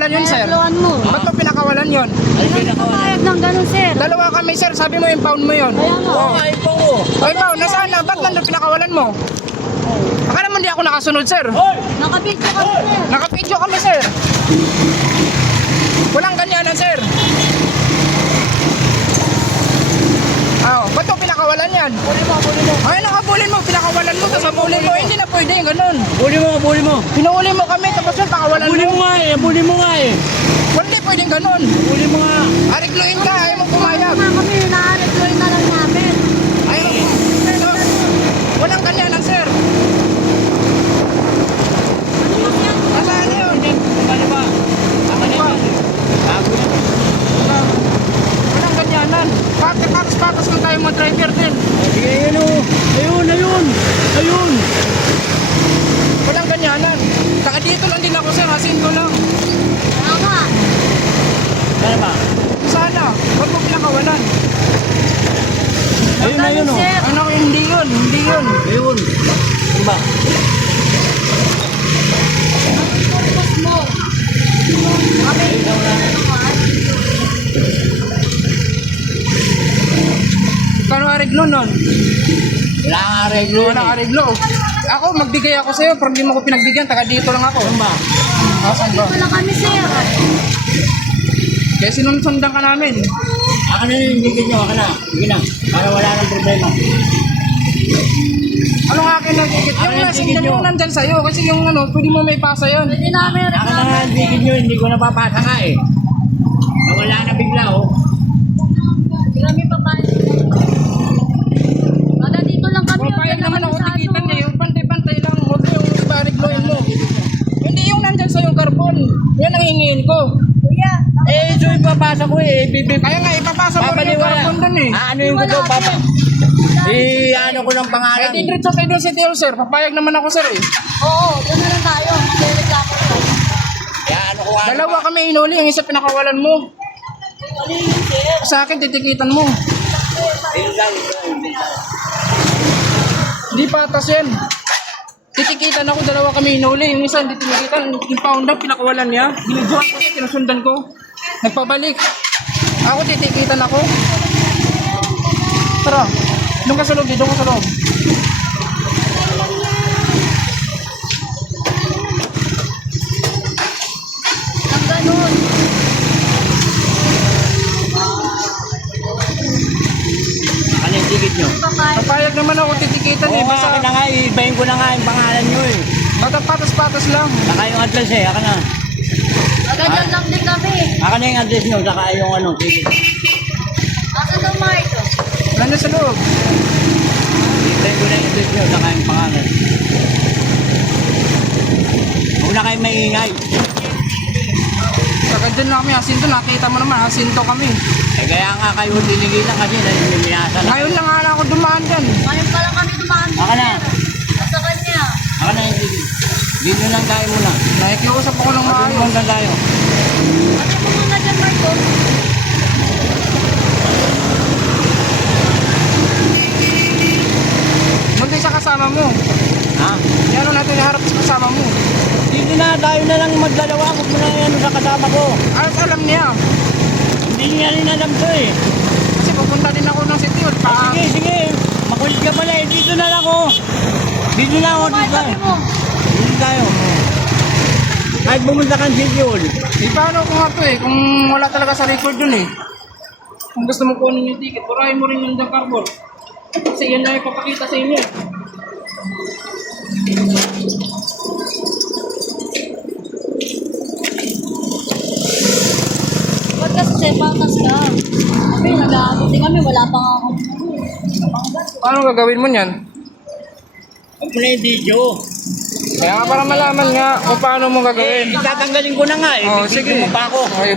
pinakawalan yun, sir? Pinakawalan mo. Ba't mo pinakawalan yun? Nagpapayag ng ganun, sir. Dalawa kami, sir. Sabi mo impound mo yun. Kaya nga. Oo, impound. Nasaan na? Ba't nandun pinakawalan mo? Akala mo hindi ako nakasunod, sir? Nakabidyo kami, sir. Nakapidyo kami, sir. Walang ganyanan, sir. Ba't mo pinakawalan yan? Buli mo. Ay, nakabulin mo. Pinakawalan mo, tapos abulin mo. Hindi na pwede yung ganun. Buli mo. Pinuuli mo kami, tapos yun, pakawalan mo. Buli mo nga eh. Hindi pwedeng ganun. Buli mo nga. Arigluin ka, ayaw mo pumayag. Mga kami, naaretuloy na lang namin. Ayaw mo. Walang ganyanan, sir. Nasaan yun? Ano ba? Tama na yan. Bago yan. Walang ganyanan. Patas lang tayo mga driver din. Sige, yun o. Ayun. Walang ganyanan. Saka dito lang din ako, sir. Hasin ko lang. Kaya nga. Ano ba? Sana. Huwag mo pinakawalan. Ayun na yun o. Sir. Ano, hindi yun. Ayun. Ano ba? Anong purpose mo? Kami, Kano ariglo nun? Wala nga reglo. Walang ariglo. Ako, magbigay ako sa'yo. Pero hindi mo ko pinagbigyan. Taga dito lang ako. Ano ba? Saan ba? wala kami, sir. Kaya sinunsundan ka namin. Aka na yung bigyan nyo. Aka na. Sige na. Para wala nang problema. Ano nga akin ang ticket? Yung Ano yung nasa ticket nyo? yung nandyan sa'yo. Kasi yung ano, pwede mo may pasa yun. Pwede namin Aka na nga yung reklamo. bigyan nyo. Hindi ko napapasa nga eh. Wala na bigla oh. Kami papayag. Wala dito lang kami. Payag wala naman ako kami sa tikitan ano. eh. Yung pantay-pantay lang. Huwag yung ibarigloin mo. Hindi yung nandyan sa'yo carbon. Yan ang hingin ko. Kuya, Eh, so ipapasa ko eh. Kaya nga ipapasa mo rin yung carbon dun eh. Ano yung gusto? Papa. Ano ko ng Eh pangalan. di diretso kayo dun sa Teo, sir. Papayag naman ako, sir eh. oo, doon na lang tayo. Magreklamo tayo. Kaya ano ko Dalawa kami inuli. Yung isa pinakawalan mo. Ano yun, sir? Sa akin, titikitan mo. Hindi patas yan. Titikitan ako, dalawa kami inuli. Yung isa hindi tinikitan. Yung pounder, pinakawalan niya. Binidyoan ko siya, sinusundan ko. Nagpabalik. Ako, titikitan ako. Tara. Doon ka sa loob, doon ka sa loob. Ang ganun. Ano yung ticket nyo? Papayag. Papayag naman ako, titikitan eh. Oo nga, Basta akin na nga. Ibahin ko na nga yung pangalan nyo eh. patas-patas lang. Saka yung address eh. Aka na. Magandang lang din kami. Aka na yung address nyo. Saka yung ano. Ticket. Asa daw mga ito? Nandun sa loob. Ibahin ko na yung address nyo. Saka yung pangalan. Huwag na kayo maingay. Saka dyan na kami, hasinto. Nakita mo naman, hasinto kami. Eh kaya nga kayo tinigilan kasi minasa na. Ngayon lang nga ako dumaan dyan. Ngayon pa lang kami dumaan. Aka na. Sa kanya. Aka na yung ticket. Dito lang tayo muna. Nakikiusap ako ng maayos. Matulungan lang tayo. Ano mo mga dyan, Marco? Munti sa kasama mo. Ha? Yan ano natin iharap sa kasama mo. Dito na tayo na lang magdalawa. Huwag mo na yan sa kasama ko. Alas alam niya. Hindi niya rin alam to eh. Kasi pupunta din ako ng City Hall. Sige. Makulit ka pala eh. Dito na lang ako. Dito na ako. Dito Sabi mo. Dito tayo. Kahit bumunta kang City Hall. Paano ko nga to eh, kung wala talaga sa record dun eh. Kung gusto mo kunin yung ticket, burahin mo rin yung carbon. Kasi yan na ipapakita sa inyo. Ba't kasi patas ka? Kami, nag-aabot din kami. Wala pang ako. Paano gagawin mo yan? Huwag mo na yung video. Kaya nga para malaman nga kung paano mo gagawin. Itatanggalin ko na nga eh. Oh, Bibigyan sige. mo pa ako. Okay,